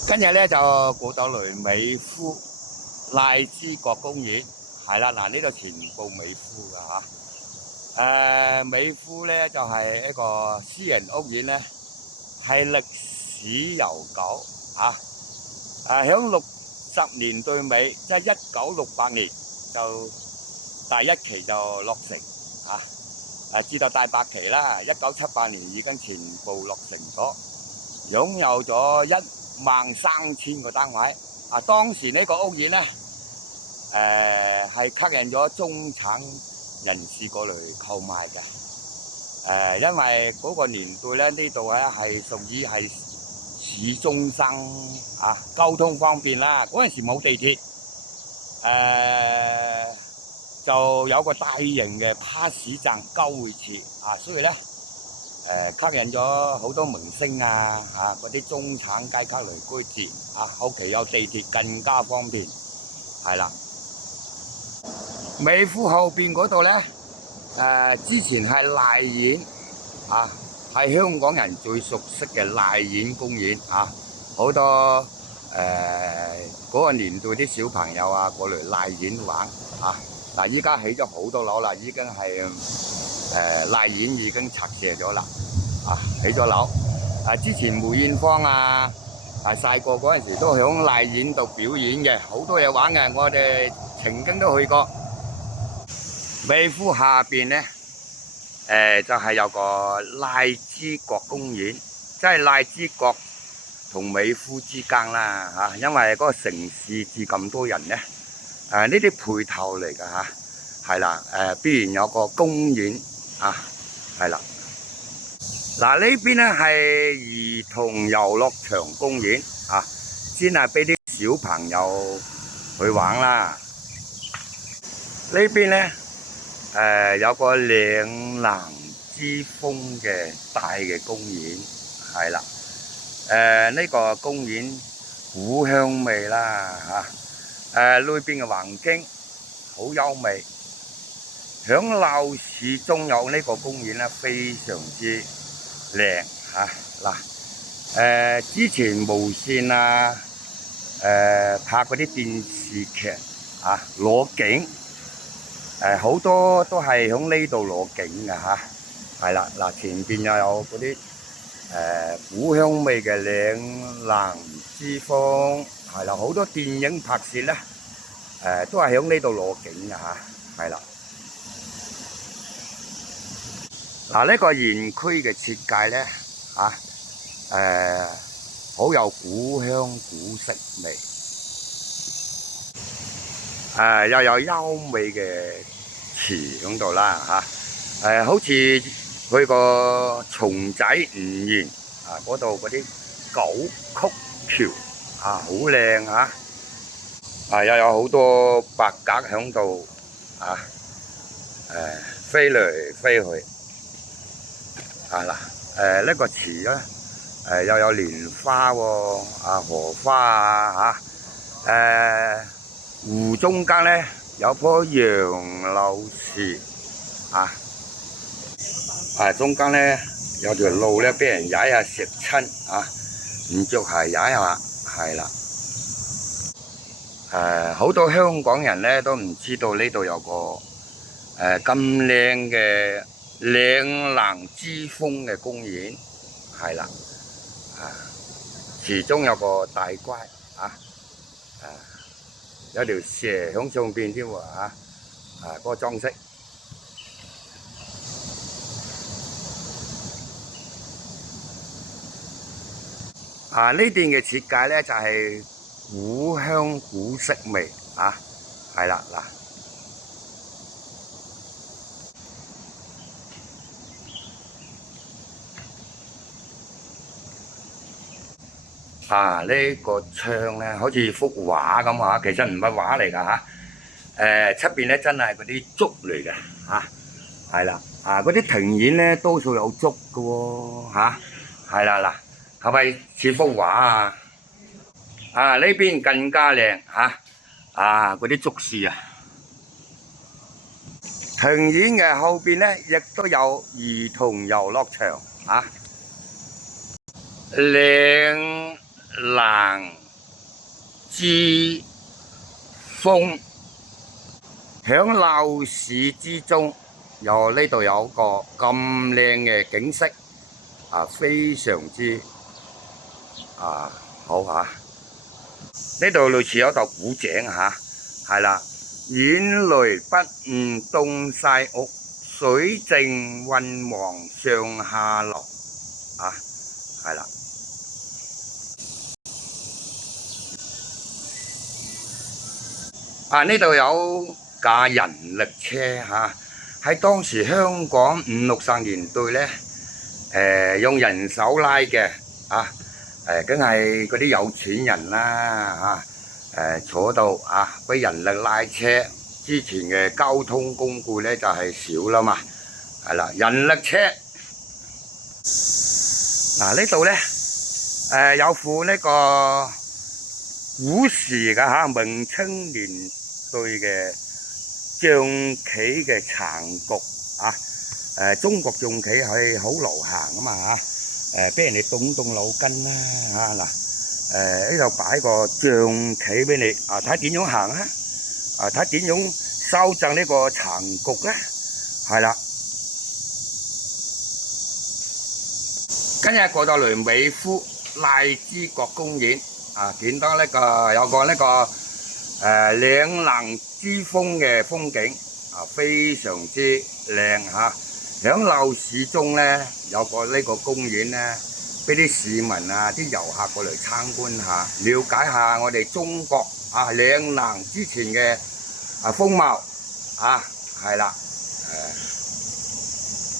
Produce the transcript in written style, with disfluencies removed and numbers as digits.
今日咧就過到嚟美孚荔枝角公園，係啦，嗱呢度全部美孚噶嚇。美孚咧就係一個私人屋苑咧，係歷史悠久嚇。響60年代尾，即係1968年就第一期就落成嚇。至到第8期啦，1978年已經全部落成咗，擁有咗13000個單位。當時呢個屋苑咧，係吸引咗中產人士過嚟購買嘅。因為嗰個年代咧，呢度咧係屬於係市中心交通方便啦。嗰陣時冇地鐵，就有個大型嘅巴士站交匯處所以咧吸引咗好多明星嗰啲中產階級嚟居住後期有地鐵更加方便，係啦。美孚後邊嗰度咧，之前係荔園係香港人最熟悉嘅荔園公園好多嗰個年代啲小朋友過嚟荔園玩嗱，依家起咗好多樓啦，已經係荔園已經拆卸咗啦起咗樓。之前梅艷芳細個嗰陣時都響荔園度表演嘅，好多嘢玩嘅，我哋曾經都去過。美孚下邊咧，就係有個荔枝角公園，即係荔枝角同美孚之間啦因為嗰個城市住咁多人咧，呢啲配套嚟噶係啦，必然有個公園係啦。嗱呢邊咧係兒童遊樂場公園先係俾啲小朋友去玩啦。呢邊咧有個嶺南之風嘅大嘅公園，係啦。呢個公園古香味啦裏邊嘅環境好優美。響鬧市中有呢個公園咧，非常之靚嗱。之前無線拍嗰啲電視劇攞景。好多都係響呢度攞景嘅係啦。嗱，前邊又有嗰啲古香味嘅嶺南之風，係啦，好多電影拍攝咧都係響呢度攞景嘅係啦。嗱，呢個園區嘅設計咧好有古香古色味，又有優美嘅池喺度啦好似去個松仔吳園嗰度嗰啲九曲橋好靚又有好多白鴿喺度飛嚟飛去嗱。呢個池咧又有蓮花荷花湖中間咧有棵楊柳樹中間咧有條路咧俾人踩下石親唔着鞋踩下係啦。好多香港人咧都唔知道呢度有個咁靚嘅嶺南之風嘅公園係啦。池中有個大龜有條蛇響上邊添喎嗰個裝飾。呢段嘅設計咧就係古香古色味係啦嗱。呢個窗咧好似幅畫咁其實唔係畫嚟㗎出邊咧真係嗰啲竹嚟嘅係啦。嗰啲庭院咧多數有竹嘅喎係啦。嗱，係咪似幅畫呢邊更加靚嗰啲竹樹庭院嘅後邊咧亦都有兒童遊樂場嶺蘭之峰。響鬧市之中，呢度有個咁靚嘅景色，非常之好嚇。呢度類似有一道古井嚇，係啦。遠來不誤東西屋，水靜雲茫上下流係啦。呢度有架人力車嚇，喺當時香港50、60年代咧，用人手拉嘅梗係嗰啲有錢人啦坐到俾人力拉車。之前嘅交通工具咧就係少啦嘛，係啦，人力車。呢度咧有副呢個古時嘅明清年代嘅象棋嘅殘局中國象棋係好流行啊嘛俾人哋動動腦筋啦呢度擺個象棋俾你睇點樣行睇點樣修正呢個殘局咧，係啦。跟住過到嚟美孚荔枝角公園見到呢個有個呢個嶺南之風嘅風景非常之靚響鬧市中咧有個呢個公園咧，俾啲市民啲遊客過嚟參觀下，了解下我哋中國嶺南之前嘅風貌係啦。